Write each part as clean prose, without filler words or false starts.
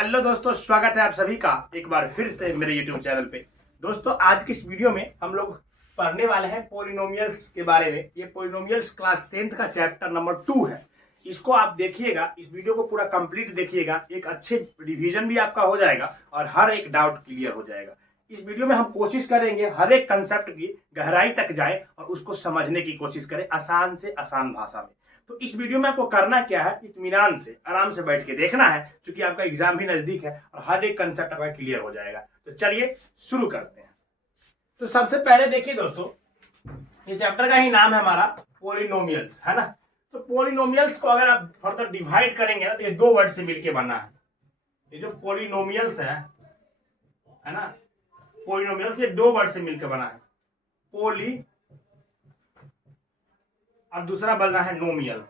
Hello दोस्तों, स्वागत है आप सभी का एक बार फिर से मेरे YouTube चैनल पे। दोस्तों, आज की इस वीडियो में हम लोग पढ़ने वाले हैं पॉलिनोमियल्स के बारे में। ये पॉलिनोमियल्स क्लास 10th का चैप्टर नंबर 2 है। इसको आप देखिएगा, इस वीडियो को पूरा कंप्लीट देखिएगा, एक अच्छे रिवीजन भी आपका हो जाएगा और हर एक डाउट क्लियर हो जाएगा। इस वीडियो में हम कोशिश करेंगे हर एक कंसेप्ट की गहराई तक जाए और उसको समझने की कोशिश करें आसान से आसान भाषा में। तो इस वीडियो में आपको करना क्या है, इत्मीनान से आराम से बैठ के देखना है, क्योंकि आपका एग्जाम भी नजदीक है और हर एक कंसेप्ट आपका क्लियर हो जाएगा। तो चलिए शुरू करते हैं। तो सबसे पहले देखिए दोस्तों, ये चैप्टर का ही नाम है हमारा पॉलिनोमियल्स, है ना। तो पॉलिनोमियल्स को अगर आप फर्दर डिवाइड करेंगे ना, तो ये दो वर्ड से मिलकर बना है। ये जो पॉलिनोमियल्स है ना, पॉलिनोमियल्स ये दो वर्ड से मिलकर बना है, पोली और दूसरा बनना है नोमियल।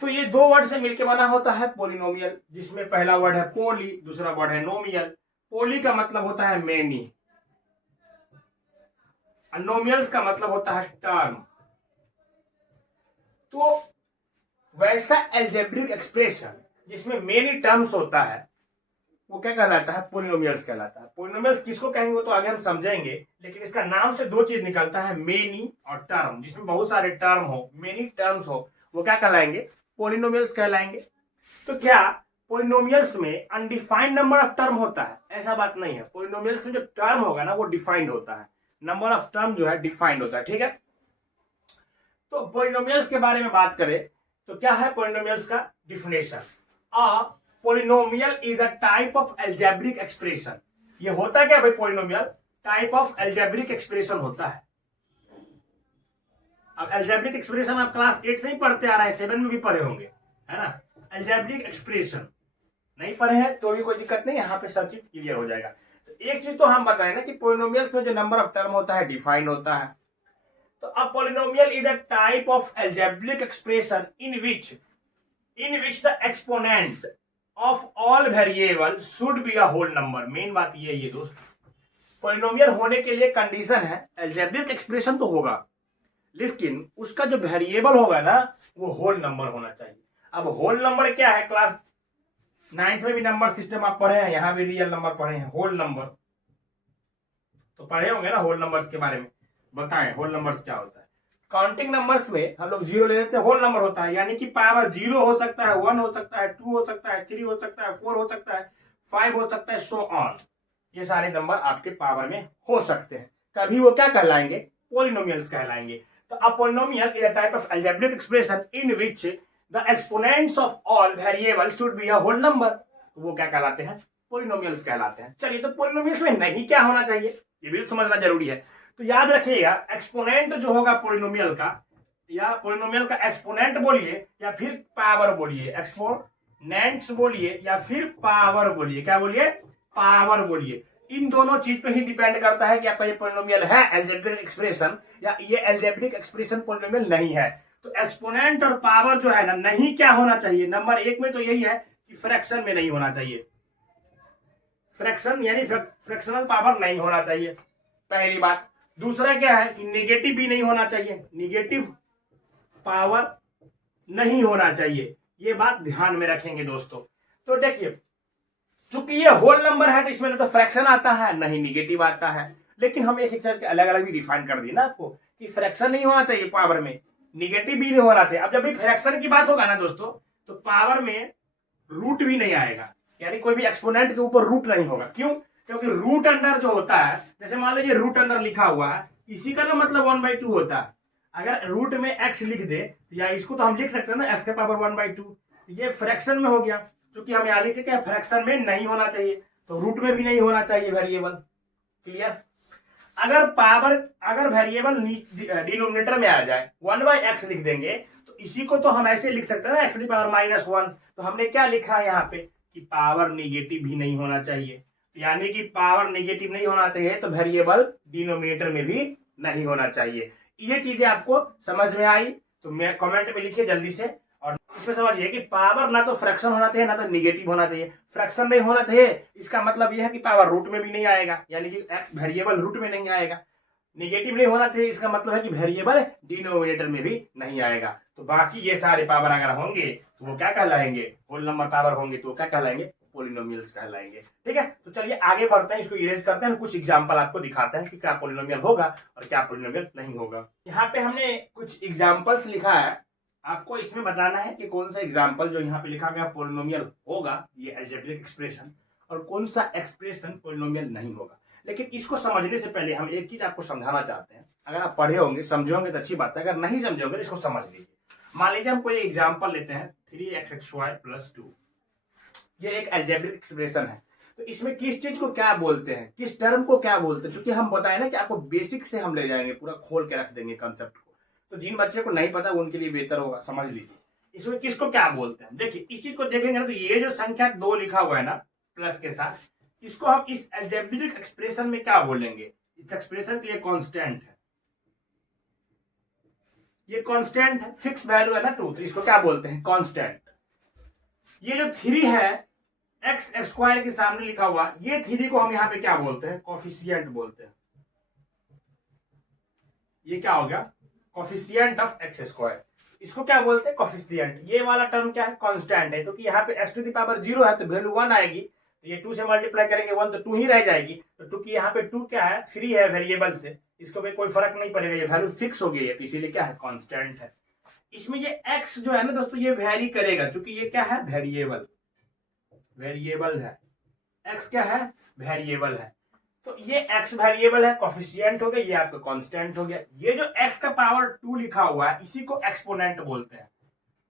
तो ये दो वर्ड से मिलकर बना होता है पॉलिनोमियल, जिसमें पहला वर्ड है पोली, दूसरा वर्ड है नोमियल। पोली का मतलब होता है मेनी और नोमियल्स का मतलब होता है टर्म। तो वैसा एल्जेब्रिक एक्सप्रेशन जिसमें मेनी टर्म्स होता है वो क्या कहलाता है, पॉलिनोमियल्स कहलाता है। पॉलिनोमियल्स किसको कहेंगे वो तो आगे हम समझेंगे, लेकिन इसका नाम से दो चीज निकलता है, मेनी और टर्म। जिसमें बहुत सारे टर्म हो, मेनी टर्म्स हो, वो क्या कहलाएंगे, पॉलिनोमियल्स कहलाएंगे। तो क्या पॉलिनोमियल्स में अनडिफाइंड नंबर ऑफ टर्म होता है? ऐसा बात नहीं है। पॉलिनोमियल्स में जो टर्म होगा ना वो डिफाइंड होता है, नंबर ऑफ टर्म जो है डिफाइंड होता है, ठीक है। तो पॉलिनोमियल्स के बारे में बात करें तो क्या है पॉलिनोमियल्स का definition. Polynomial is a type of algebraic expression. ये होता क्या भाई, polynomial type of algebraic expression होता है। अब एल्जेब्रिक एक्सप्रेशन आप क्लास 8 से ही पढ़ते आ रहे हैं, 7 में भी पढ़े होंगे, है ना। एल्जेब्रिक एक्सप्रेशन नहीं पढ़े हैं तो भी कोई दिक्कत नहीं, यहाँ पे सब चीज क्लियर हो जाएगा। तो एक चीज तो हम बताएं ना कि पॉलिनोमियल्स में जो नंबर ऑफ टर्म होता है डिफाइंड होता है। तो अब polynomial is a type of algebraic expression in which the exponent of all variable should be a whole number. मेन बात ये है दोस्त, पॉलिनोमियल होने के लिए कंडीशन है एल्जेब्रिक एक्सप्रेशन तो होगा, लेकिन उसका जो वेरिएबल होगा ना वो होल नंबर होना चाहिए। अब होल नंबर क्या है, क्लास 9th में भी नंबर सिस्टम आप पढ़े हैं, यहां भी रियल नंबर पढ़े हैं। होल नंबर तो पढ़े होंगे ना, होल नंबर्स के बारे में बताएं, होल नंबर्स क्या होता है। काउंटिंग नंबर्स में हम लोग जीरो ले लेते हैं, होल नंबर होता है, यानी कि पावर 0 हो सकता है, 1 हो सकता है, 2 हो सकता है, 3 हो सकता है, 4 हो सकता है, 5 हो सकता है, सो ऑन। ये सारे नंबर आपके पावर में हो सकते हैं, तभी वो क्या कहलाएंगे, पॉलिनोमियल्स कहलाएंगे। तो a polynomial is a type of algebraic expression in which the exponents of all variable should be a whole number. तो वो क्या कहलाते हैं, पॉलिनोमियल्स कहलाते हैं। चलिए, तो पॉलिनोमियल्स में नहीं क्या होना चाहिए ये भी समझना जरूरी है। तो याद रखिएगा, एक्सपोनेंट जो होगा पॉलिनोमियल का, या पॉलिनोमियल का एक्सपोनेंट बोलिए या फिर पावर बोलिए, एक्सपोनेंट्स बोलिए या फिर पावर बोलिए, क्या बोलिए, पावर बोलिए। इन दोनों चीज पे ही डिपेंड करता है कि आपका ये पॉलिनोमियल है एल्जेब्रिक एक्सप्रेशन या ये एल्जेब्रिक एक्सप्रेशन पॉलिनोमियल नहीं है। तो एक्सपोनेंट और पावर जो है ना, नहीं क्या होना चाहिए, नंबर 1 में तो यही है कि फ्रैक्शन में नहीं होना चाहिए, फ्रैक्शन यानी फ्रैक्शनल पावर नहीं होना चाहिए, पहली बात। दूसरा क्या है कि निगेटिव भी नहीं होना चाहिए, निगेटिव पावर नहीं होना चाहिए। ये बात ध्यान में रखेंगे दोस्तों। तो देखिए, चूंकि ये होल नंबर है तो इसमें ना तो फ्रैक्शन आता है नहीं निगेटिव आता है, लेकिन हम एक एक करके अलग अलग भी डिफाइन कर दिए ना आपको कि फ्रैक्शन नहीं होना चाहिए पावर में, निगेटिव भी नहीं होना चाहिए। अब जब भी फ्रैक्शन की बात होगा ना दोस्तों, तो पावर में रूट भी नहीं आएगा, यानी कोई भी एक्सपोनेंट के ऊपर रूट नहीं होगा। क्यों? क्योंकि रूट अंडर जो होता है, जैसे मान लीजिए रूट अंडर लिखा हुआ है, इसी का ना मतलब 1/2 होता है। अगर रूट में x लिख दे या इसको तो हम लिख सकते हैं ना x के पावर 1/2, ये फ्रैक्शन में हो गया। क्योंकि हम यहाँ लिखे क्या, फ्रैक्शन में नहीं होना चाहिए, तो रूट में भी नहीं होना चाहिए वेरिएबल। क्लियर? अगर वेरिएबल डिनोमिनेटर में आ जाए 1/x लिख देंगे, तो इसी को तो हम ऐसे लिख सकते हैं ना, x की पावर -1। तो हमने क्या लिखा है यहाँ पे कि पावर निगेटिव भी नहीं होना चाहिए, यानी कि पावर निगेटिव नहीं होना चाहिए तो वेरिएबल डिनोमिनेटर में भी नहीं होना चाहिए। ये चीजें आपको समझ में आई तो मैं कमेंट में लिखिए जल्दी से। और इसमें समझिए कि पावर ना तो फ्रैक्शन होना चाहिए ना तो निगेटिव होना चाहिए। फ्रैक्शन नहीं होना चाहिए, इसका मतलब यह है कि पावर रूट में भी नहीं आएगा, यानी कि एक्स वेरिएबल रूट में नहीं आएगा। निगेटिव नहीं होना चाहिए, इसका मतलब है कि वेरिएबल डिनोमिनेटर में भी नहीं आएगा। तो बाकी ये सारे पावर अगर होंगे तो वो क्या कहलाएंगे, होल नंबर पावर होंगे तो वो क्या कहलाएंगे, पोलिनोमियल्स कहलाएंगे। ठीक है, तो चलिए आगे बढ़ते हैं, इसको इरेज करते हैं, कुछ एग्जांपल आपको दिखाते हैं कि क्या पोलिनोमियल होगा और क्या पोलिनोमियल नहीं होगा। यहाँ पे हमने कुछ एग्जांपल्स लिखा है, आपको इसमें बताना है कि कौन सा एग्जांपल जो यहाँ पे लिखा गया पोलिनोमियल होगा, ये अलजेब्रिक एक्सप्रेशन, और कौन सा एक्सप्रेशन पोलिनोमियल नहीं होगा। लेकिन इसको समझने से पहले हम एक चीज आपको समझाना चाहते हैं। अगर आप पढ़े होंगे समझे होंगे तो अच्छी बात है, अगर नहीं समझे होंगे तो इसको समझ लीजिए। मान लीजिए हम कोई एग्जांपल लेते हैं 3xy + 2, ये एक अलजेब्रिक एक्सप्रेशन है। तो इसमें किस चीज को क्या बोलते हैं, किस टर्म को क्या बोलते हैं, क्योंकि हम बताए ना कि आपको बेसिक से हम ले जाएंगे, पूरा खोल के रख देंगे कंसेप्ट को। तो जिन बच्चे को नहीं पता उनके लिए बेहतर होगा समझ लीजिए इसमें किसको क्या बोलते हैं। देखिए इस चीज को देखेंगे ना, तो ये जो संख्या 2 लिखा हुआ है ना प्लस के साथ, इसको हम इस अलजेब्रिक एक्सप्रेशन में क्या बोलेंगे, इस एक्सप्रेशन के लिए कांस्टेंट है, ये कांस्टेंट है, फिक्स वैल्यू है ना 2, तो इसको क्या बोलते हैं, कांस्टेंट। ये जो 3 है एक्स स्क्वायर के सामने लिखा हुआ, ये 3 को हम यहां पे क्या बोलते हैं, कोफिशिएंट बोलते हैं। ये क्या हो गया, कोफिशिएंट ऑफ एक्स स्क्वायर, इसको क्या बोलते हैं, कोफिशिएंट। ये वाला टर्म क्या है, कांस्टेंट है, क्योंकि तो यहाँ पे x⁴ 0 है तो वैल्यू 1 आएगी, तो ये 2 से मल्टीप्लाई करेंगे 1 तो 2 ही रह जाएगी। तो 2 की यहाँ पे 2 क्या है, फ्री है वेरिएबल से, इसको भी कोई फर्क नहीं पड़ेगा, ये वैल्यू फिक्स हो गई है, तो इसीलिए क्या है, कांस्टेंट है। इसमें ये x जो है ना दोस्तों ये वेरी करेगा, क्योंकि ये क्या है, वेरिएबल, वेरिएबल है, x क्या है, वेरिएबल है, तो ये x वेरिएबल है, कोफिशिएंट हो गया, ये आपका कांस्टेंट हो गया। ये जो x का पावर 2 लिखा हुआ है इसी को एक्सपोनेंट बोलते हैं,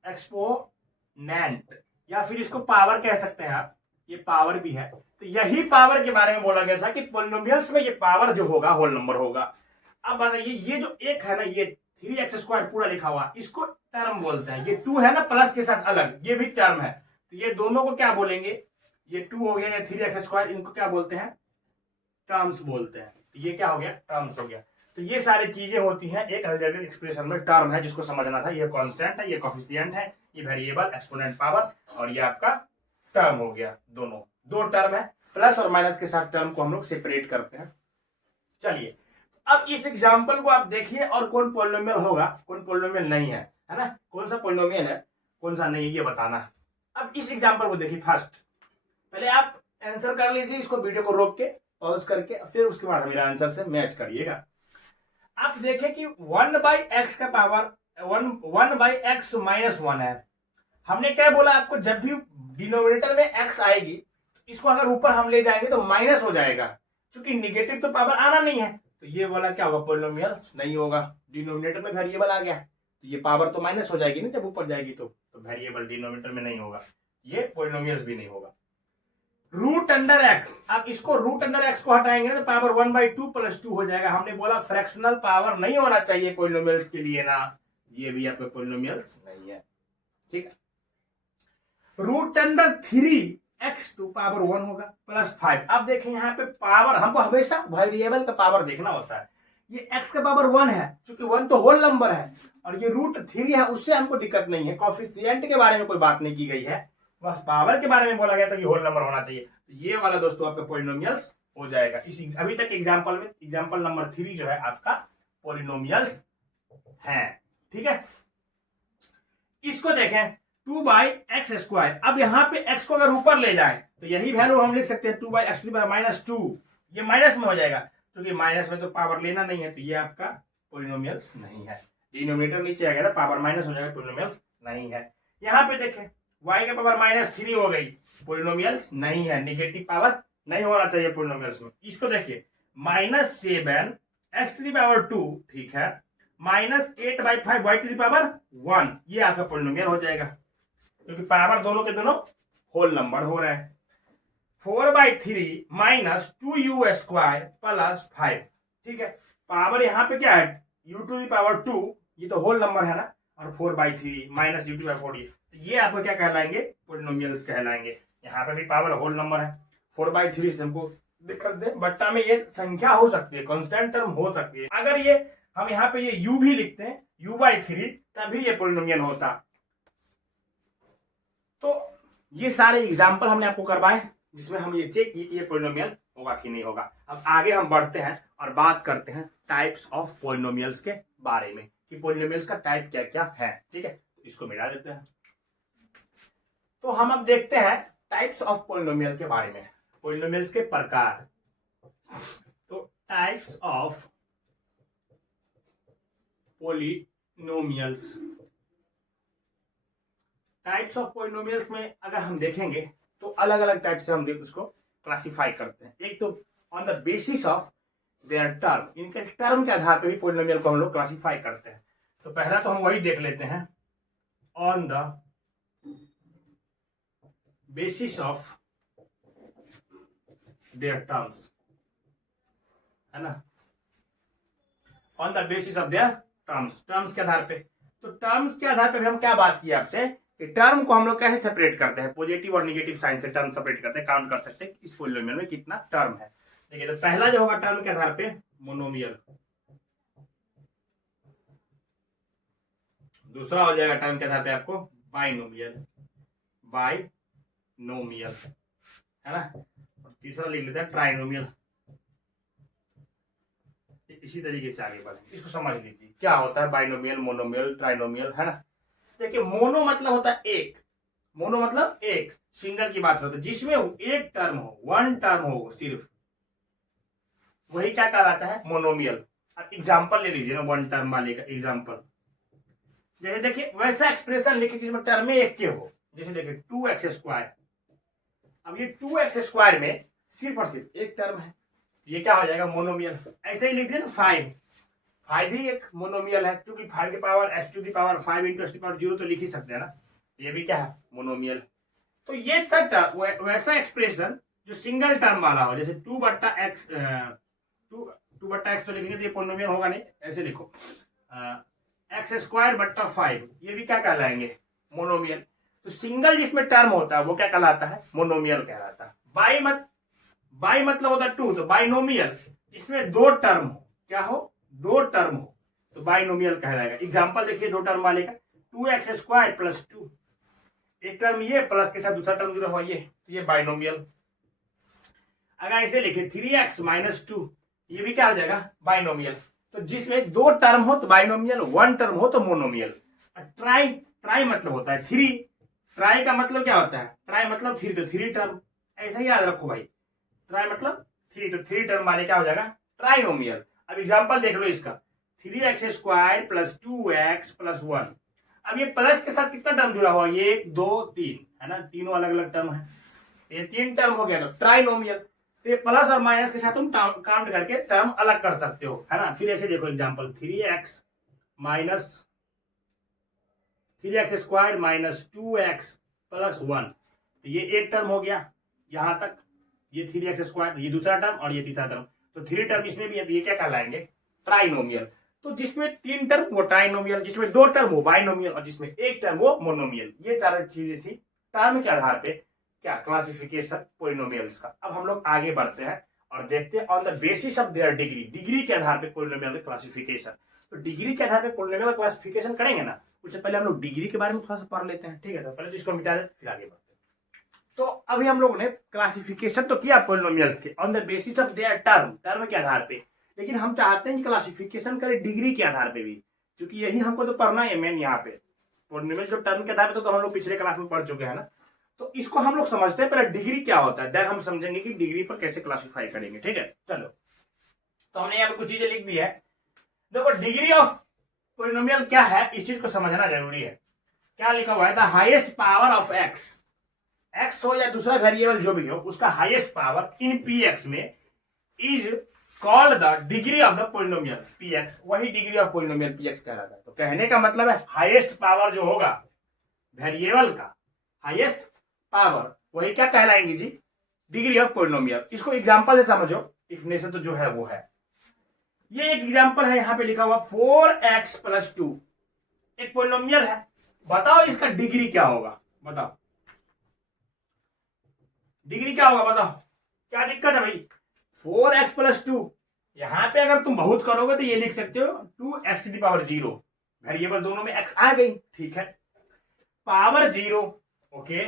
एक्सपोनेंट, या फिर इसको पावर कह सकते हैं आप, ये पावर भी है। तो यही पावर के बारे में बोला गया था कि पोलिनोमियल्स में ये पावर जो होगा होल नंबर होगा। अब बताइए ये जो एक है ना, ये 3x² पूरा लिखा हुआ, इसको टर्म बोलते हैं। ये 2 है ना प्लस के साथ अलग, ये भी टर्म है, तो ये दोनों को क्या बोलेंगे, ये 2 हो गया, ये 3x², इनको क्या बोलते हैं, टर्म्स बोलते हैं। तो ये क्या हो गया, टर्म्स हो गया। तो ये सारी चीजें होती हैं एक अलजेब्रिक एक्सप्रेशन में, टर्म है जिसको समझना था, ये कांस्टेंट है, ये कोफिशिएंट है, ये वेरिएबल, एक्सपोनेंट, पावर, और ये आपका टर्म हो गया। दोनों दो टर्म है, प्लस और माइनस के साथ टर्म को हम लोग सेपरेट करते हैं। चलिए अब इस एग्जांपल को आप देखिए और कौन पोलिनोमियल होगा कौन पोलिनोमियल नहीं है, है ना, कौन सा पोलिनोमियल है कौन सा नहीं, ये बताना। अब इस एग्जांपल को देखिए, फर्स्ट पहले आप आंसर कर लीजिए, इसको वीडियो को रोक के पॉज करके, फिर उसके बाद मेरा आंसर से मैच करिएगा। आप देखें कि 1/x का पावर 1/x - 1 है। हमने क्या बोला आपको, जब भी डिनोमिनेटर में x आएगी इसको अगर ऊपर हम ले जाएंगे तो माइनस हो जाएगा, क्योंकि निगेटिव तो पावर आना नहीं है, तो ये वाला क्या होगा, पोलिनोमियल नहीं होगा। डिनोमिनेटर में वेरिएबल आ गया तो ये पावर तो माइनस हो जाएगी ना जब ऊपर जाएगी, तो वेरिएबल डिनोमिनेटर में नहीं होगा, ये पोलिनोमियल्स भी नहीं होगा। √x, अब इसको √x को हटाएंगे ना तो पावर 1/2 + 2 हो जाएगा। हमने बोला फ्रैक्शनल पावर नहीं होना चाहिए पोलिनोमियल्स के लिए ना, ये भी आपके पोलिनोमियल्स नहीं है, ठीक है। √3x⁴ होगा +5। अब देखें यहाँ पे पावर, हमको हमेशा वेरिएबल का पावर देखना होता है। ये x का पावर 1 है, क्योंकि 1 तो होल नंबर है, और ये √3 है, उससे हमको दिक्कत नहीं है। कोफिशिएंट के बारे में कोई बात नहीं की गई है, बस पावर के बारे में बोला गया था कि होल नंबर होना चाहिए। तो ये वाला दोस्तों आपका पोलिनोमियल्स हो जाएगा। इस अभी तक एग्जांपल में एग्जांपल नंबर 3 जो है आपका पोलिनोमियल्स है, ठीक है। इसको देखें 2/x²। अब यहाँ पे x को अगर ऊपर ले जाए तो यही वैल्यू हम लिख सकते हैं 2/x⁴ - 2, ये माइनस में हो जाएगा, क्योंकि माइनस में तो पावर लेना नहीं है, तो ये आपका पोलिनोमियल्स नहीं है। डिनोमिनेटर नीचे आ गया ना, पावर माइनस हो जाएगा, पोलिनोमियल्स नहीं है। यहाँ पे देखें y का पावर -3 हो गई, पोलिनोमियल्स नहीं है, निगेटिव पावर नहीं होना चाहिए पोलिनोमियल्स में। इसको देखिए -7 x⁴, ठीक है, -8/5 y⁴1, ये आपका पोलिनोमियल हो जाएगा, क्योंकि पावर दोनों के दोनों होल नंबर हो रहा है। 4/3 - 2u² + 5, ठीक है। पावर यहाँ पे क्या है, u⁴2, ये तो होल नंबर है ना, और 4/3 - u⁴4, ये आपको क्या कहलाएंगे, पोलिनोमियल्स कहलाएंगे। यहाँ पे भी पावर होल नंबर है, 4/3 से हमको दिक्कत दे, बट्टा में ये संख्या हो सकती है, कांस्टेंट टर्म हो सकती है। अगर ये हम यहाँ पे ये u भी लिखते हैं u/3, तभी ये पोलिनोमियल होता। तो ये सारे एग्जाम्पल हमने आपको करवाए जिसमें हम ये चेक किए कि ये पोलिनोमियल होगा कि नहीं होगा। अब आगे हम बढ़ते हैं और बात करते हैं टाइप्स ऑफ पोलिनोमियल्स के बारे में, कि पॉलिनोमियल्स का टाइप क्या क्या है। ठीक है, इसको मिटा देते हैं। तो हम अब देखते हैं टाइप्स ऑफ पॉलिनोमियल के बारे में, पॉलिनोमियल्स के प्रकार। तो types of polynomials, types of polynomials में अगर हम देखेंगे तो अलग अलग टाइप से हम उसको क्लासिफाई करते हैं। एक तो on the basis of there term, इनके टर्म के आधार पर भी पॉलिनोमियल को हम लोग क्लासिफाई करते हैं। तो पहला तो हम वही देख लेते हैं, on the basis of their terms, है ना, on the basis of their terms, terms के आधार पे। तो टर्म्स के आधार पे भी हम क्या बात की आपसे कि टर्म को हम लोग कैसे सेपरेट करते हैं, पॉजिटिव और नेगेटिव साइन से टर्म सेपरेट करते हैं, काउंट कर सकते हैं इस पॉलिनोमियल में कितना टर्म है। देखिए, तो पहला जो होगा टर्म के आधार पे मोनोमियल, दूसरा हो जाएगा टर्म के आधार पे आपको बाइनोमियल, बाइनोमियल, है ना, और तीसरा लिख लेते हैं ट्राइनोमियल। इसी तरीके से आगे बढ़ेंगे, इसको समझ लीजिए क्या होता है बाइनोमियल, मोनोमियल, ट्राइनोमियल, है ना। देखिए, मोनो मतलब होता है एक, मोनो मतलब एक, सिंगल की बात होती है जिसमें एक टर्म हो, वन टर्म हो सिर्फ, वही क्या कहलाता है मोनोमियल। अब एग्जांपल ले लीजिए ना वन टर्म वाले का एग्जांपल, जैसे देखिए वैसा एक्सप्रेशन लिखिए जिसमें टर्म में एक के हो, जैसे देखिए 2x²। अब ये 2x² में सिर्फ और सिर्फ एक टर्म है, ये क्या हो जाएगा मोनोमियल। ऐसे ही लिख दिया ना 5 भी एक मोनोमियल है, क्योंकि 5 की पावर x⁵ इंटू x⁴ तो लिख ही सकते हैं ना, ये भी क्या है मोनोमियल। तो ये सब वैसा एक्सप्रेशन जो सिंगल टर्म वाला हो, जैसे 2/x, 2/x तो लिखेंगे तो ये पोलिनोमियल होगा नहीं, ऐसे लिखो x²/5, ये भी क्या कहलाएंगे मोनोमियल। तो सिंगल जिसमें टर्म होता है वो क्या कहलाता है मोनोमियल कहलाता है। बाई मतलब होता है 2, तो बाइनोमियल जिसमें दो टर्म हो, क्या हो, दो टर्म हो, तो बाइनोमियल कहलाएगा। एग्जांपल देखिए दो टर्म वाले का, 2x² + 2, एक टर्म ये प्लस के साथ दूसरा टर्म जुड़ा हुआ ये बाइनोमियल। अगर ऐसे लिखे 3x - 2, ये भी क्या हो जाएगा बाइनोमियल। तो जिसमें दो टर्म हो तो बाइनोमियल, वन टर्म हो तो मोनोमियल। ट्राई मतलब होता है 3, ट्राई का मतलब क्या होता है, ट्राई मतलब 3, तो 3 टर्म, ऐसा ही याद रखो भाई, ट्राई मतलब 3, तो 3 टर्म वाले क्या हो जाएगा ट्राइनोमियल। अब एग्जांपल देख लो इसका, 3x² + 2x + 1। अब ये प्लस के साथ कितना टर्म जुड़ा हुआ, 1 2 3, है ना, तीनों अलग अलग टर्म है, ये 3 टर्म हो गया तो ट्राइनोमियल। तो ये प्लस और माइनस के साथ तुम काउंट करके टर्म अलग कर सकते हो, है ना। फिर ऐसे देखो एग्जांपल, 3x² - 2x + 1, तो ये एक टर्म हो गया यहां तक, ये 3x², ये दूसरा टर्म और ये तीसरा टर्म, तो 3 टर्म इसमें भी है, तो ये क्या कहलाएंगे ट्राइनोमियल। तो जिसमें 3 टर्म वो ट्राइनोमियल, जिसमें 2 टर्म वो बाइनोमियल और जिसमें एक टर्म वो मोनोमियल। ये चार चीजें थी टर्म के आधार पे क्या क्लासिफिकेशन पॉलिनोमियल्स का। अब हम लोग आगे बढ़ते हैं और देखते हैं on the basis of their degree, degree के आधार पे पॉलिनोमियल क्लासिफिकेशन। तो डिग्री के आधार पे पॉलिनोमियल क्लासिफिकेशन करेंगे ना, उससे पहले हम लोग डिग्री के बारे में थोड़ा सा पढ़ लेते हैं, ठीक है। तो पहले तो इसको मिटा दें फिर आगे बढ़ते हैं। तो अभी हम लोगों ने क्लासिफिकेशन तो किया पॉलिनोमियल्स के on the basis of there term, term के आधार पे, लेकिन हम चाहते हैं कि क्लासिफिकेशन करें डिग्री के आधार पे भी, क्योंकि यही हमको तो पढ़ना है मेन यहाँ पे। पॉलिनोमियल जो टर्म के आधार पे तो हम लोग पिछले क्लास में पढ़ चुके हैं ना, तो इसको हम लोग समझते हैं पहले डिग्री क्या होता है, देन हम समझेंगे कि डिग्री पर कैसे क्लासिफाई करेंगे, ठीक है। चलो, तो हमने यहाँ पे कुछ चीजें लिख दी है। देखो डिग्री ऑफ पॉलिनोमियल क्या है, इस चीज को समझना जरूरी है। क्या लिखा हुआ है, the highest power of x हो या दूसरा वेरिएबल जो भी हो, उसका हाईएस्ट पावर इन px में is called the degree of the polynomial px, वही डिग्री ऑफ पॉलिनोमियल px कहलाता है। तो कहने का मतलब है हाईएस्ट पावर जो होगा वेरिएबल का, हाईएस्ट पावर, वही क्या कहलाएंगे जी डिग्री ऑफ पॉलिनोमियल। इसको एग्जांपल से समझो, डेफिनेशन तो जो है वो है, ये एक एग्जांपल है यहाँ पे लिखा हुआ 4x + 2, एक पॉलिनोमियल है, बताओ इसका डिग्री क्या होगा, बताओ डिग्री क्या होगा, बताओ क्या दिक्कत है भाई। 4x + 2, यहां पे अगर तुम बहुत करोगे तो ये लिख सकते हो 2x⁻0, वेरिएबल दोनों में x आ गई, ठीक है, पावर 0, ओके,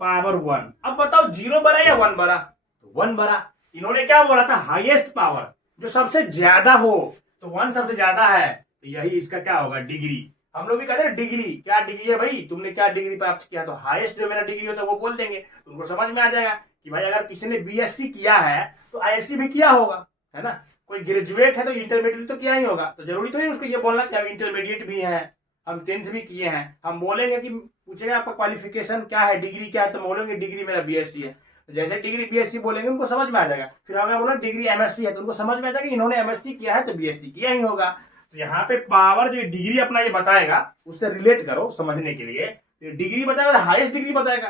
पावर 1। अब बताओ 0 बड़ा या 1 बड़ा, तो 1 बड़ा। इन्होंने क्या बोला था हाईएस्ट पावर जो सबसे ज्यादा हो, तो 1 सबसे ज्यादा है, तो यही इसका क्या होगा, डिग्री। हम लोग भी कहते हैं डिग्री, क्या डिग्री है भाई, तुमने क्या डिग्री प्राप्त किया, तो हाईएस्ट जो मेरा डिग्री होता है वो बोल देंगे, उनको समझ में आ जाएगा कि भाई अगर किसी ने बीएससी किया है तो आईएससी भी किया होगा, है ना। कोई ग्रेजुएट है तो इंटरमीडिएट तो किया ही होगा, तो जरूरी तो नहीं उसको ये बोलना कि हम इंटरमीडिएट भी हैं, हम 10th भी किए हैं। हम बोलेंगे कि पूछेगा आपका क्वालिफिकेशन क्या है, डिग्री क्या है, तो बोलेंगे डिग्री मेरा बीएससी है। तो जैसे डिग्री बीएससी बोलेंगे उनको समझ में आ जाएगा। फिर अगर बोला डिग्री एमएससी है तो उनको समझ में आ जाएगा इन्होंने एमएससी किया है तो बीएससी किया ही होगा। तो यहाँ पे पावर जो डिग्री अपना ये बताएगा उससे रिलेट करो समझने के लिए। तो डिग्री बताएगा, हाईएस्ट डिग्री बताएगा,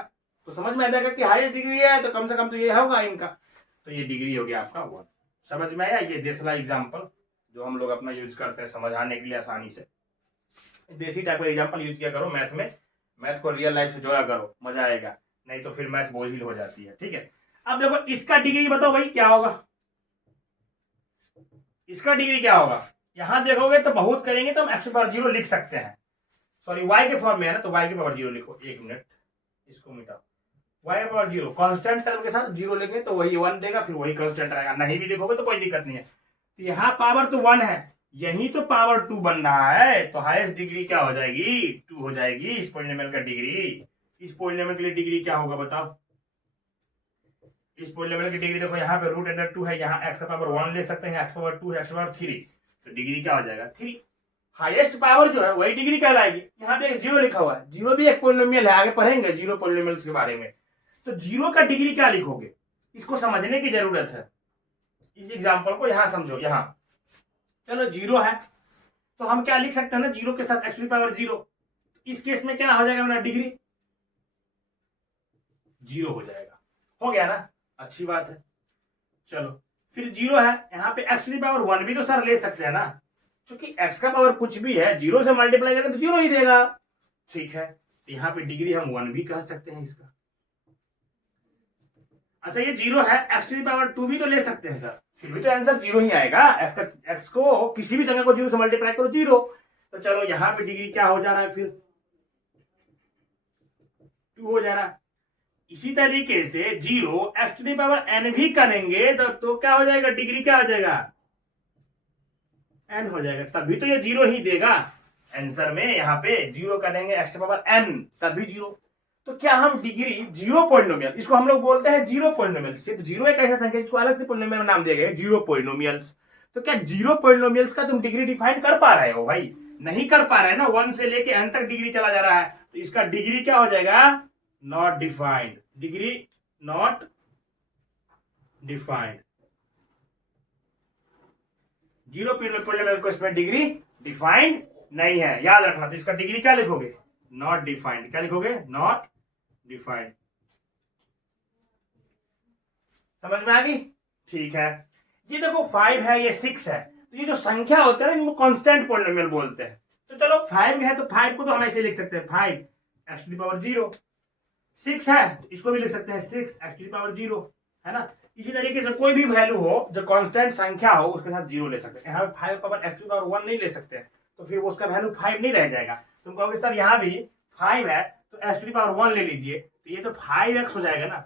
तो समझ में आ जाएगा कि हाईएस्ट डिग्री है तो कम से कम तो ये होगा इनका। तो ये डिग्री हो गया आपका 1। समझ में आया। ये देसला एग्जाम्पल जो हम लोग अपना यूज करते हैं समझाने के लिए आसानी से। देसी टाइप का एग्जाम्पल यूज किया करो मैथ में, मैथ को रियल लाइफ से जोड़ा करो, मजा आएगा, नहीं तो फिर मैथ बोझिल हो जाती है। ठीक है, अब देखो इसका डिग्री बताओ भाई क्या होगा, इसका डिग्री क्या होगा। यहां देखोगे तो बहुत करेंगे तो हम x पावर 0 लिख सकते हैं, सॉरी y के फॉर्म में है ना, तो y के पावर 0 लिखो। एक मिनट इसको मिटाओ, y के पावर 0 कांस्टेंट टर्म के साथ 0 लेंगे तो वही 1 देगा, फिर वही कांस्टेंट रहेगा। नहीं भी लिखोगे तो कोई दिक्कत नहीं है। तो यहाँ पावर तो 1 है, यही तो पावर 2 बन रहा है, तो हाईएस्ट डिग्री क्या हो जाएगी, 2 हो जाएगी इस पॉलिनोमियल का डिग्री। इस पॉलिनोमियल के लिए डिग्री क्या होगा बताओ। इस पॉलिनोमियल की डिग्री देखो यहाँ पे √2 है, यहाँ x का पावर 1 ले सकते हैं, x पावर 2 है, x पावर 3, तो डिग्री क्या हो जाएगा 3। हाईएस्ट पावर जो है वही डिग्री कहलाएगी। यहाँ पे एक 0 लिखा हुआ है, 0 भी एक पॉलिनोमियल है, आगे पढ़ेंगे 0 पॉलिनोमियल्स के बारे में। तो 0 का डिग्री क्या लिखोगे, इसको समझने की जरूरत है। इस एग्जाम्पल को यहाँ समझो। यहाँ चलो 0 है तो हम क्या लिख सकते हैं ना, 0 के साथ x पावर 0। इस केस में क्या हो जाएगा मेरा डिग्री 0 हो जाएगा। हो गया ना, अच्छी बात है। चलो फिर 0 है, यहाँ पे x पावर 1 भी तो सर ले सकते हैं ना, क्योंकि x का पावर कुछ भी है 0 से मल्टीप्लाई करें तो 0 ही देगा। ठीक है, तो यहाँ पे डिग्री हम 1 भी कह सकते हैं इसका। अच्छा ये 0 है, x पावर 2 भी तो ले सकते हैं सर, फिर भी तो आंसर 0 ही आएगा। x को किसी भी संख्या को 0 से मल्टीप्लाई करो 0। तो चलो यहाँ पे डिग्री क्या हो जा रहा है, फिर 2 हो जा रहा है। इसी तरीके से 0 x पावर n भी करेंगे तो क्या हो जाएगा, डिग्री क्या हो जाएगा n हो जाएगा, तभी तो ये 0 ही देगा आंसर में। यहाँ पे 0 करेंगे x पावर n तभी 0। तो क्या हम डिग्री 0 पॉलिनोमियल, इसको हम लोग बोलते हैं 0 पॉलिनोमियल। सिर्फ 0 एक ऐसा संख्या जिसको अलग से पॉलिनोमियल में नाम दिया गया है 0 पॉलिनोमियल्स। तो क्या 0 पॉलिनोमियल्स का तुम डिग्री डिफाइन कर पा रहे हो भाई, नहीं कर पा रहे हैं ना, 1 से लेके n तक डिग्री चला जा रहा है, तो इसका डिग्री क्या हो जाएगा, not defined, degree not defined. 0 polynomial को इसमें डिग्री डिफाइंड नहीं है, याद रखना। तो इसका डिग्री क्या लिखोगे, नॉट डिफाइंड। क्या लिखोगे, नॉट डिफाइंड। समझ में आ गई। ठीक है, ये देखो 5 है, ये 6 है, तो ये जो संख्या होते हैं ना इनको कांस्टेंट पॉलिनोमियल बोलते हैं। तो चलो 5 है तो 5 को तो हम ऐसे लिख सकते हैं 5 x पावर 0। 6 है तो इसको भी लिख सकते हैं 6 x पावर 0, है ना। इसी तरीके से कोई भी वैल्यू हो जो कांस्टेंट संख्या हो उसके साथ 0 ले सकते हैं। यहाँ 5 पावर x पावर 1 नहीं ले सकते, तो फिर उसका वैल्यू 5 नहीं रह जाएगा। तुम कहोगे सर यहाँ भी 5 है तो x पावर 1 ले लीजिए, तो ये तो 5x हो जाएगा ना।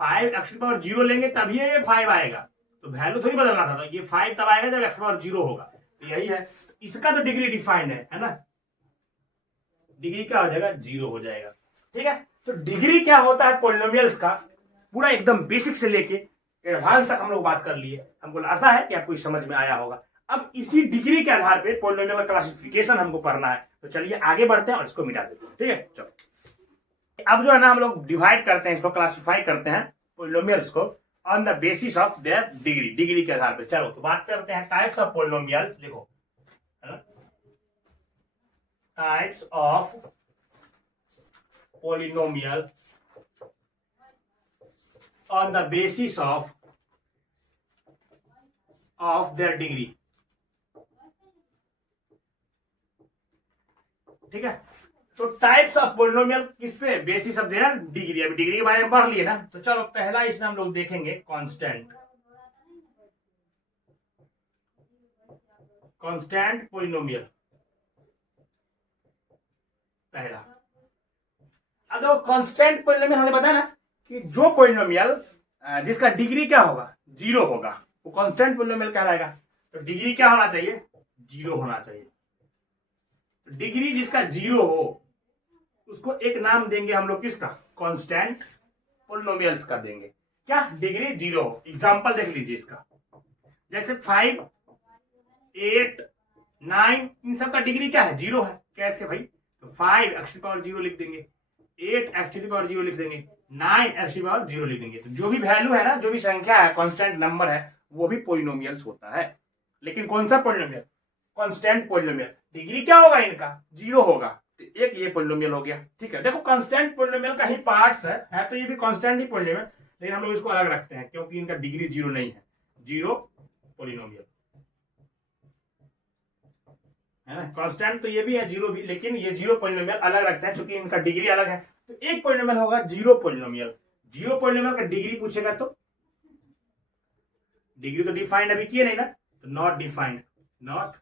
5x पावर 0 लेंगे तभी ये 5 आएगा, तो वैल्यू थोड़ी बदलना था। तो ये 5 तब आएगा जब x पावर 0 होगा, तो यही है। तो इसका तो डिग्री डिफाइंड है ना, डिग्री क्या हो जाएगा, 0 हो जाएगा। ठीक है, तो डिग्री क्या होता है पॉलिनोमियल्स का, पूरा एकदम बेसिक से लेके एडवांस तक हम लोग बात कर लिए। हमको आशा है कि आपको समझ में आया होगा। अब इसी डिग्री के आधार पे पॉलिनोमियल का क्लासिफिकेशन हमको पढ़ना है, तो चलिए आगे बढ़ते हैं और इसको मिटा देते हैं। ठीक है, चलो अब जो है ना हम लोग डिवाइड करते हैं, इसको क्लासिफाई करते हैं पॉलिनोमियल्स को on the basis of their degree, degree के आधार पे। चलो तो बात करते हैं टाइप्स ऑफ पॉलिनोमियल्स। लिखो, है ना, types of polynomial on the basis of their degree. ठीक है, तो टाइप्स ऑफ पॉलिनोमियल किस पे, बेसिस ऑफ देयर डिग्री। अभी डिग्री के बारे में पढ़ लिए ना, तो चलो पहला इसमें हम लोग देखेंगे कांस्टेंट, कांस्टेंट पॉलिनोमियल पहला। अब देखो कांस्टेंट पॉलिनोमियल हमने बताया ना कि जो पॉलिनोमियल जिसका डिग्री क्या होगा, 0 होगा, वो कांस्टेंट पॉलिनोमियल कहलाएगा। तो डिग्री क्या होना चाहिए, 0 होना चाहिए। डिग्री जिसका 0 हो उसको एक नाम देंगे हम लोग, किसका? कांस्टेंट पोलिनोमियल्स का देंगे। क्या? डिग्री 0 हो। एग्जांपल देख लीजिए इसका, जैसे 5, 8, 9, इन सब का डिग्री क्या है? 0 है। कैसे भाई? तो 5 x की पावर 0 लिख देंगे, 8 x की पावर 0 लिख देंगे, 9 x की पावर 0 लिख देंगे। तो जो भी वैल्यू है ना, जो भी संख्या है, कांस्टेंट नंबर है, वो भी पोलिनोमियल्स होता है। लेकिन कौन सा पोलिनोमियल? Constant polynomial. डिग्री क्या होगा इनका? 0 होगा। तो एक ये पोलिनोमियल हो गया। ठीक है, देखो कांस्टेंट पोलिनोमियल का ही पार्ट्स है तो ये भी कांस्टेंट ही पोलिनोमियल, लेकिन हम लोग इसको अलग रखते हैं क्योंकि इनका डिग्री 0 नहीं है। 0 पोलिनोमियल है ना। कांस्टेंट तो ये भी है 0 भी, लेकिन ये 0 पोलिनोमियल अलग रखते हैं क्योंकि इनका डिग्री अलग है। तो एक पोलिनोमियल होगा 0 पोलिनोमियल। 0 पोलिनोमियल का डिग्री पूछेगा तो डिग्री तो डिफाइंड अभी किए नहीं ना, तो नॉट डिफाइंड, नॉट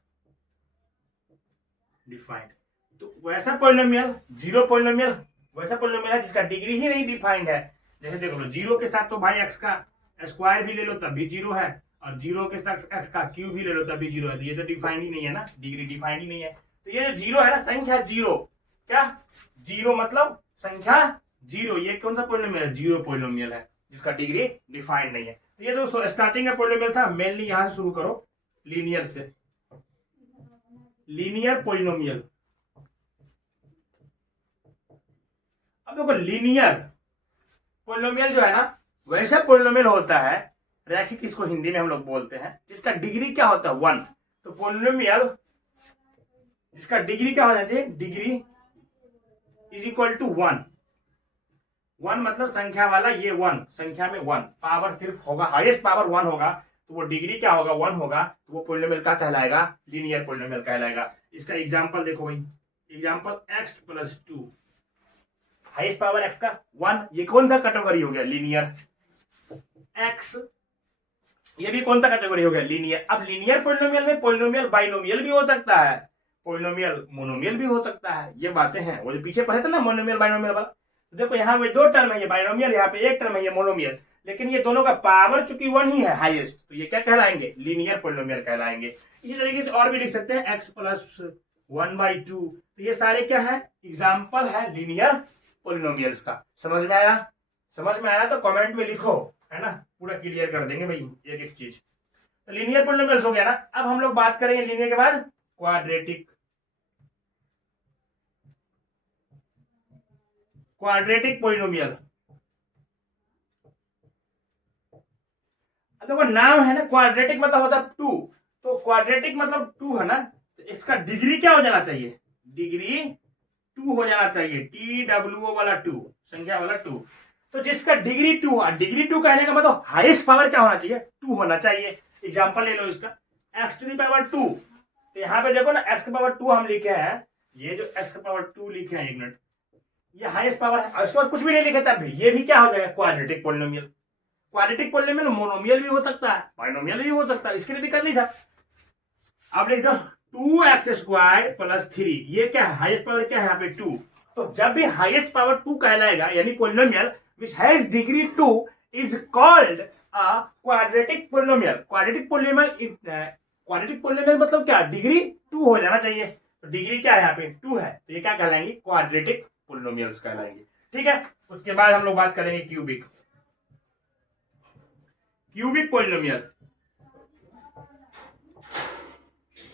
डिफाइंड। तो वैसा पोलिनोमियल 0 पोलिनोमियल वैसा पोलिनोमियल है जिसका डिग्री ही नहीं डिफाइंड है। जैसे देखो लो, 0 के साथ तो भाई x का स्क्वायर भी ले लो तब भी 0 है, और 0 के साथ x का क्यूब भी ले लो तब भी 0 है। तो ये तो डिफाइंड ही नहीं है ना, डिग्री डिफाइंड ही नहीं है। तो ये जो 0 है ना, संख्या 0, क्या 0 मतलब संख्या 0, ये कौन सा पोलिनोमियल है? 0 पोलिनोमियल है जिसका डिग्री डिफाइंड नहीं है। तो ये तो स्टार्टिंग का पोलिनोमियल था। मेनली यहां से शुरू करो, लीनियर से। Linear polynomial. अब देखो लीनियर पोलिनोमियल जो है ना, वैसा पोलिनोमियल होता है, रैखिक इसको हिंदी में हम लोग बोलते हैं, जिसका डिग्री क्या होता है? 1। तो पोलिनोमियल जिसका डिग्री क्या हो जाती है? Degree is equal to 1। 1 मतलब संख्या वाला, ये 1 संख्या में 1 पावर सिर्फ होगा, हाईएस्ट पावर 1 होगा, तो वो डिग्री क्या होगा? 1 होगा। तो वो पोलिनोमियल क्या कहलाएगा? लीनियर पोलिनोमियल कहलाएगा। इसका एग्जांपल देखो भाई, example x plus 2, highest power x का 1, ये कौन सा कैटेगरी हो गया? लीनियर। x, ये भी कौन सा कैटेगरी हो गया? लीनियर। अब लीनियर पोलिनोमियल में पोलिनोमियल बाइनोमियल भी हो सकता है, पोलिनोमियल मोनोमियल भी हो सकता है। ये बातें हैं, वो जो पीछे पढ़े थे ना मोनोमियल बाइनोमियल वाला। देखो यहाँ पे 2 टर्म है, ये बाइनोमियल, यहाँ पे 1 टर्म है, ये मोनोमियल, लेकिन ये दोनों का पावर चूंकि 1 ही है हाईएस्ट, तो ये क्या कहलाएंगे? लीनियर पोलिनोमियल कहलाएंगे। इसी तरीके से और भी लिख सकते हैं, x प्लस 1/2। तो ये सारे क्या है? एग्जाम्पल है लीनियर पोलिनोमियल्स का। समझ में आया? समझ में आया तो कमेंट में लिखो, है ना, पूरा क्लियर कर देंगे भाई एक एक चीज। तो लीनियर पोलिनोमियल्स हो गया ना। अब हम लोग बात करेंगे लीनियर के बाद क्वाड्रेटिक। क्वाड्रेटिक पोलिनोमियल, देखो नाम है ना, क्वाड्रेटिक मतलब होता है 2, तो क्वाड्रेटिक मतलब 2 है ना, तो इसका डिग्री क्या हो जाना चाहिए? डिग्री 2 हो जाना चाहिए, TWO वाला 2, संख्या वाला 2। तो जिसका डिग्री 2, डिग्री 2 कहने का मतलब हाईएस्ट पावर क्या होना चाहिए? 2 होना चाहिए। एग्जांपल ले लो इसका, x टू द पावर 2। तो यहाँ पे देखो ना, x की पावर 2 हम लिखे हैं, ये जो x की पावर 2 लिखे हैं, 1 मिनट, ये हाईएस्ट पावर है। उसके बाद कुछ भी नहीं लिखे तब भी ये भी क्या हो जाएगा? Quadratic polynomial. Quadratic polynomial monomial भी हो सकता है, बाइनोमियल भी हो सकता है, इसके लिए दिक्कत नहीं था। अब लिख दो 2x² प्लस 3, ये क्या है? हाईएस्ट पावर क्या है यहाँ पे? 2। तो जब भी हाईएस्ट पावर 2 कहलाएगा, यानी polynomial which has degree 2 is called a quadratic polynomial. Quadratic polynomial मतलब क्या? डिग्री 2 हो जाना चाहिए। तो डिग्री क्या है यहाँ पे? 2 है, तो ये क्या कहलाएंगे? क्वाड्रेटिक पोलिनोमियल्स कहलाएंगे। ठीक है, उसके बाद हम लोग बात करेंगे cubic. Cubic polynomial,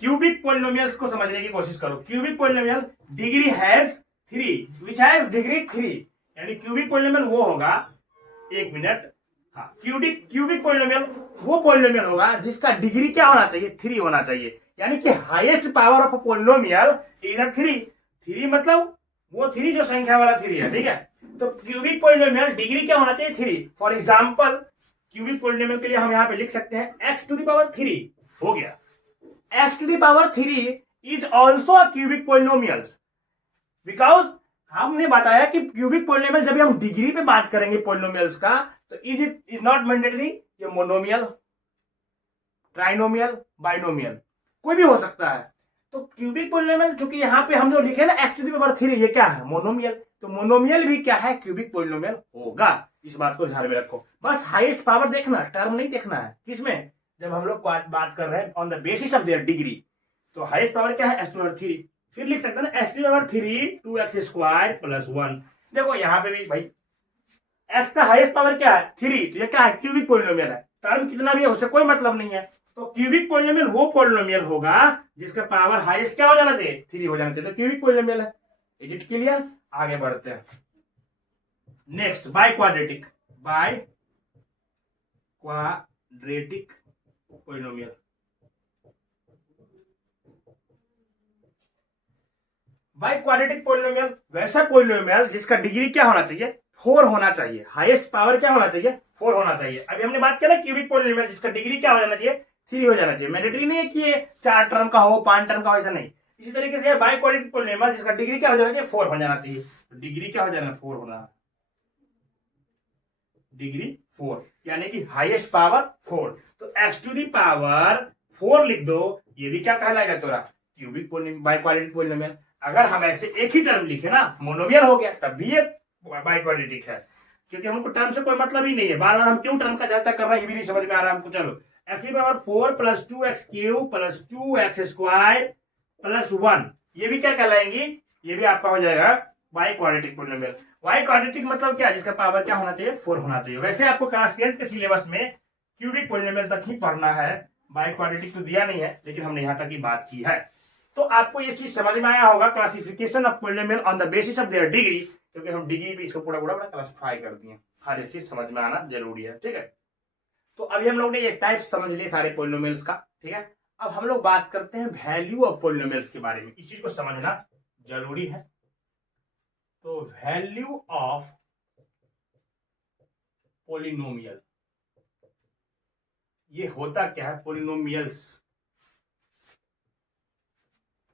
cubic polynomials को समझने की कोशिश करो। Cubic polynomial degree has 3, which has degree 3, यानी क्यूबिक पोलिनोमियल वो होगा, 1 मिनट, हाँ, क्यूबिक पोलिनोमियल वो पोलिनोमियल होगा जिसका डिग्री क्या होना चाहिए? 3 होना चाहिए, यानी कि highest power of polynomial is 3। 3 मतलब वो 3 जो संख्या वाला 3 है। ठीक है, तो क्यूबिक पोलिनोमियल डिग्री क्या होना चाहिए? 3। फॉर एग्जाम्पल क्यूबिक पोलिनोमियल के लिए हम यहाँ पे लिख सकते हैं x टू द पावर 3 हो गया। x to the power 3 is also a cubic polynomial, because हमने बताया कि क्यूबिक पोलिनोमियल जब हम डिग्री पे बात करेंगे पोलिनोमियल्स का, तो इज नॉट मैंडेटरी ये मोनोमियल, ट्राइनोमियल, बाइनोमियल कोई भी हो सकता है। तो क्यूबिक पोलिनोमियल चूंकि यहाँ पे हम जो लिखे ना x टू द पावर 3, ये क्या है? मोनोमियल। तो मोनोमियल भी क्या है? क्यूबिक पोलिनोमियल होगा। इस बात को ध्यान में रखो, बस हाईएस्ट पावर देखना, टर्म नहीं देखना है। किसमें? जब हम लोग बात कर रहे हैं on the basis of their degree, तो हाईएस्ट पावर क्या है? x to the power 3। फिर लिख सकते हैं ना x to power 3 2x square plus 1। देखो यहाँ पे भी भाई एक्स का हाईएस्ट पावर क्या है 3, तो ये क्या है क्यूबिक पोलिनोमियल है, टर्म कितना भी है उससे कोई मतलब नहीं है। तो क्यूबिक पोलिनोमियल वो पोलिनोमियल होगा जिसका पावर हाईएस्ट क्या हो जाना चाहिए 3 हो जाना चाहिए, तो क्यूबिक पोलिनोमियल है। Is it clear? आगे बढ़ते हैं। Next by quadratic polynomial. By quadratic polynomial वैसा पोलिनोमियल जिसका डिग्री क्या होना चाहिए 4 होना चाहिए, हाईएस्ट पावर क्या होना चाहिए 4 होना चाहिए। अभी हमने बात किया ना क्यूबिक पोलिनोमियल जिसका डिग्री क्या हो जाना चाहिए 3 हो जाना चाहिए। मैंडेटरी नहीं है कि ये 4 टर्म का हो 5 टर्म का हो, ऐसा नहीं। इसी तरीके से बाय क्वाड्रेटिक पोलिनोमियल जिसका डिग्री क्या हो जाना चाहिए 4 हो जाना चाहिए। तो डिग्री क्या हो जाना 4 होना, डिग्री 4 यानी कि हाईएस्ट पावर 4। तो x टू दी पावर 4 लिख दो, ये भी क्या कहलाएगा तोरा क्यूबिक बाय क्वाड्रेटिक पोलिनोमियल। अगर हम ऐसे एक ही टर्म लिखे ना मोनोमियल हो गया तब भी ये बाय क्वाड्रेटिक है, क्योंकि हमको टर्म से कोई मतलब ही नहीं है। बार बार हम क्यों टर्म का ज्यादा कर रहे हैं ये भी नहीं समझ में आ रहा है हमको। चलो x की power 4 plus 2x cube plus 2x square plus 1, ये भी क्या कहलाएंगी, ये भी आपका हो जाएगा by quadratic polynomial. By quadratic मतलब क्या, जिसका पावर क्या होना चाहिए 4 होना चाहिए। वैसे आपको क्लास 10th के सिलेबस में क्यूबिक पोलिनोमियल तक ही पढ़ना है, बाय क्वाड्रेटिक तो दिया नहीं है, लेकिन हमने यहां तक ही बात की है। तो आपको ये चीज समझ में आया होगा, classification of polynomial on the basis of their degree, क्योंकि हम डिग्री पे इसको पूरा क्लासिफाई कर दिए। हर एक चीज समझ में आना जरूरी है, ठीक है। तो अभी हम लोग ने ये टाइप समझ लिए सारे पोलिनोमियल्स का, ठीक है। अब हम लोग बात करते हैं वैल्यू ऑफ पोलिनोमियल्स के बारे में, इस चीज को समझना जरूरी है। तो वैल्यू ऑफ पोलिनोमियल ये होता क्या है, पोलिनोमियल्स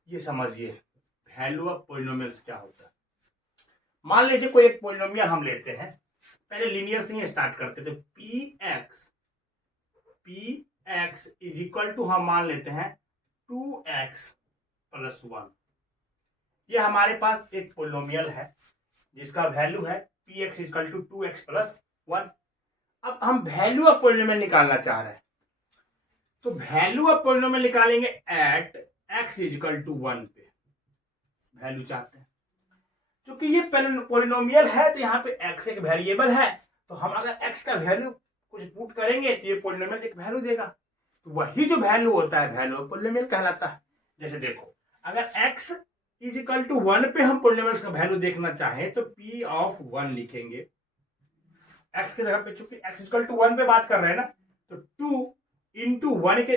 ये समझिए वैल्यू ऑफ पोलिनोमियल्स क्या होता है। मान लीजिए कोई एक पोलिनोमियल हम लेते हैं, पहले लीनियर से ही स्टार्ट करते थे। P x is equal to हम मान लेते हैं 2x प्लस 1। ये हमारे पास एक पोलिनोमियल है जिसका वैल्यू है P x is equal to 2x plus 1। अब हम वैल्यू ऑफ पोलिनोमियल निकालना चाह रहे हैं, तो वैल्यू ऑफ पोलिनोमियल निकालेंगे at x is equal to 1 पे वैल्यू चाहते हैं। क्योंकि ये पोलिनोमियल है तो यहाँ पे x एक वेरिएबल है, तो हम अगर x का वैल्यू कुछ पुट करेंगे तो ये पोलिनोमियल एक वैल्यू देगा। तो वही जो वैल्यू होता है वैल्यू ऑफ पोलिनोमियल कहलाता है। जैसे देखो अगर x इज इक्वल टू 1 पे हम पोलिनोमियल का वैल्यू देखना चाहें तो p ऑफ 1 लिखेंगे x के जगह पे, चूंकि x इज इक्वल टू 1 पे बात कर रहे हैं ना, तो 2 इंटू 1 के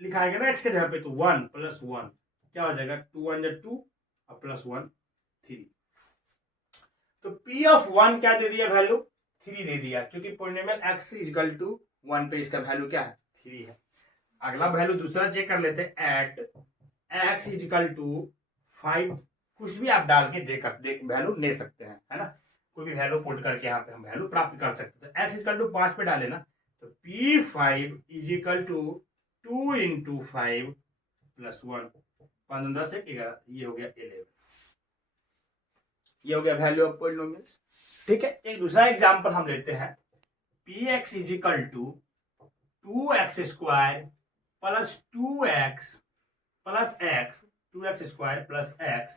लिखाएगा ना x के जगह पे, तो 1 प्लस 1 क्या हो जाएगा 2 1 2 और प्लस 1 3। तो p ऑफ 1 क्या दे दिया वैल्यू 3 दे दिया, क्योंकि polynomial x is equal to 1 पे इसका वैल्यू क्या है 3 है। अगला वैल्यू दूसरा चेक कर लेते हैं, at x is equal to 5। कुछ भी आप डाल के देख वैल्यू ले सकते हैं, है ना, कोई भी वैल्यू पुट करके यहाँ पे हम वैल्यू प्राप्त कर सकते हैं। x इज इक्वल टू 5 पे डाले ना, तो p5 is equal to 2 into 5 plus 1 5 10 11, ये हो गया 11, ये हो गया वैल्यू ऑफ पोलिनोमियल्स, ठीक है। एक दूसरा एग्जांपल हम लेते हैं, px is equal to 2x square plus 2x plus x 2x square plus x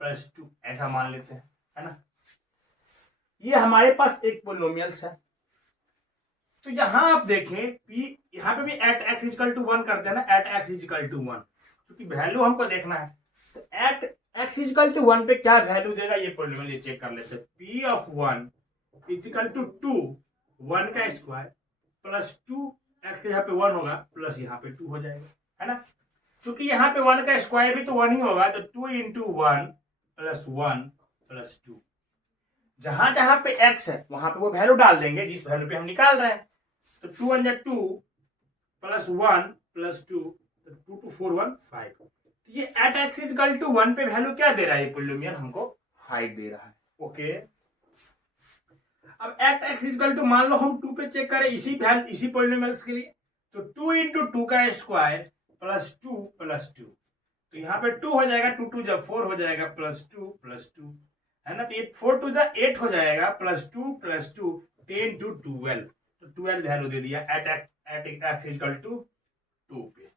plus 2 ऐसा मान लेते हैं, है ना। ये हमारे पास एक पोलिनोमियल्स है। तो यहां आप देखें p, यहां पे भी एट x इक्वल टू 1 करते हैं ना, एट x इक्वल टू 1, क्योंकि वैल्यू हमको देखना है। तो एट x इक्वल टू 1 पे क्या वैल्यू देगा ये पोलिनोमियल चेक कर लेते हैं। p ऑफ 1 इक्वल टू 2 1 का स्क्वायर प्लस 2 x के यहाँ पे 1 होगा प्लस यहाँ पे 2 हो जाएगा, है ना। क्योंकि यहाँ पे 1 का स्क्वायर भी तो 1 ही होगा, तो 2 इंटू 1 प्लस 1 प्लस 2। जहां जहां पे x है वहां पे वो वैल्यू डाल देंगे जिस वैल्यू पे हम निकाल रहे हैं। तो 2 1 2 प्लस 1 प्लस 2, 2 2 4 1 5। तो ये एट x इक्वल टू 1 पे वैल्यू क्या दे रहा है, ये पोलिनोमियल हमको 5 दे रहा है, ओके। अब एट x इक्वल टू मान लो हम 2 पे चेक करें इसी पोलिनोमियल्स के लिए, तो 2 इंटू 2 का स्क्वायर प्लस 2 प्लस 2, तो यहाँ पे 2 हो जाएगा, 2 2 जब 4 हो जाएगा प्लस 2 है ना। तो ये 4 2 8 हो जाएगा प्लस 2 10 टू 12, तो 12 वैल्यू दे दिया एट x इक्वल टू 2 पे।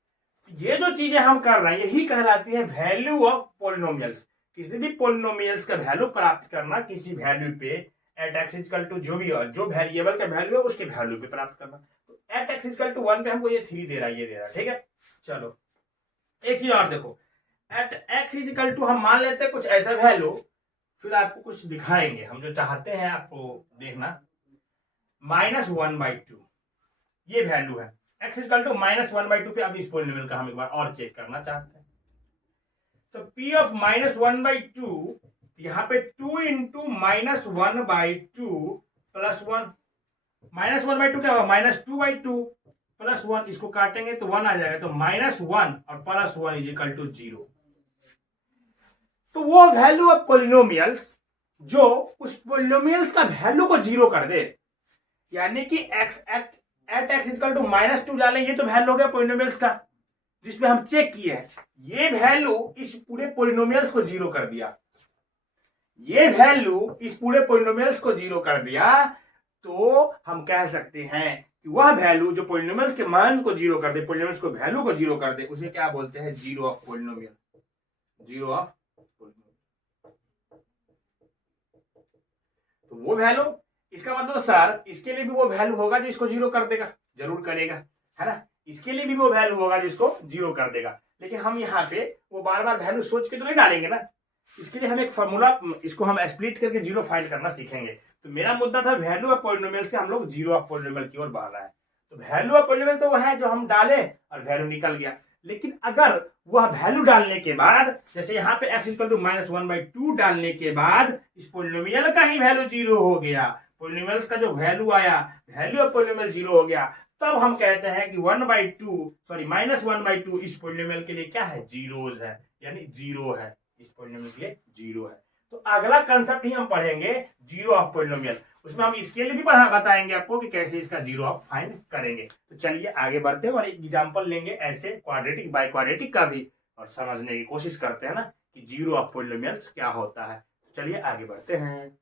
ये जो चीजें हम कर रहे हैं यही कहलाती है वैल्यू ऑफ पोलिनोमियल्स। किसी भी पोलिनोमियल्स का वैल्यू प्राप्त करना किसी वैल्यू पे एट एक्स इक्वल टू जो भी जो वेरिएबल का वैल्यू है उसके वैल्यू पे प्राप्त करना। तो एट एक्स इक्वल टू 1 पे हमको ये 3 दे रहा है, ये दे रहा है, ठीक है। चलो एक चीज और देखो, एट एक्स इक्वल टू हम मान लेते हैं कुछ ऐसा वैल्यू, फिर आपको कुछ दिखाएंगे हम जो चाहते हैं आपको देखना। -1/2 ये वैल्यू है, x इक्वल टू -1/2 पे। अब इस पोलिनोमियल का हम एक बार और चेक करना चाहते हैं। तो p ऑफ -1/2 यहाँ पे 2 इंटू -1/2 प्लस 1, -1/2 क्या होगा -2/2 प्लस 1, इसको काटेंगे तो 1 आ जाएगा, तो -1 और प्लस 1 इज इक्वल टू 0। तो वो वैल्यू ऑफ पोलिनोमियल्स जो उस पोलिनोमियल्स का वैल्यू को 0 कर दे, यानी कि x at x equal to -2 डालें, ये तो वैल्यू हो गया पोलिनोमियल्स का जिसमें हम चेक किए हैं। ये वैल्यू इस पूरे पोलिनोमियल्स को 0 कर दिया, ये वैल्यू इस पूरे पोलिनोमियल्स को 0 कर दिया, तो हम कह सकते हैं कि वह वैल्यू जो पोलिनोमियल्स के मान को 0 कर दे, पोलिनोमियल्स को वैल्यू को 0 कर दे, उसे क्या बोलते हैं, zero of polynomial, zero of polynomial. तो वो वैल्यू, इसका मतलब सर इसके लिए भी वो वैल्यू होगा जो इसको 0 कर देगा, जरूर करेगा, है ना। इसके लिए भी वो वैल्यू होगा जिसको 0 कर देगा, लेकिन हम यहाँ पे वो बार बार वैल्यू सोच के तो नहीं डालेंगे ना। इसके लिए हम एक फॉर्मूला, इसको हम स्प्लिट करके 0 फाइंड करना सीखेंगे। तो मेरा मुद्दा था वैल्यू ऑफ पॉलिनोमियल से हम लोग जीरो ऑफ पॉलिनोमियल की ओर बढ़ रहा है। तो वैल्यू ऑफ पॉलिनोमियल तो वह है जो हम डाले और वैल्यू निकल गया, लेकिन अगर वह वैल्यू डालने के बाद, जैसे यहाँ पे x इक्वल टू -1/2 डालने के बाद इस पॉलिनोमियल का ही वैल्यू 0 हो गया, पॉलिनोमियल्स का जो वैल्यू आया, वैल्यू ऑफ पॉलिनोमियल 0 हो गया, तब हम कहते हैं कि -1/2 इस पॉलिनोमियल के लिए क्या है, जीरोज है, यानी 0 है, इस पॉलिनोमियल के लिए 0 है। तो अगला कंसेप्ट ही हम पढ़ेंगे जीरो ऑफ पॉलिनोमियल, उसमें हम इसके लिए भी बताएंगे आपको कि कैसे इसका जीरो ऑफ फाइंड करेंगे। तो चलिए आगे बढ़ते हैं और एक एग्जांपल लेंगे ऐसे क्वाड्रेटिक बाय क्वाड्रेटिक का भी, और समझने की कोशिश करते हैं ना कि जीरो ऑफ पॉलिनोमियल्स क्या होता है। तो चलिए आगे बढ़ते हैं।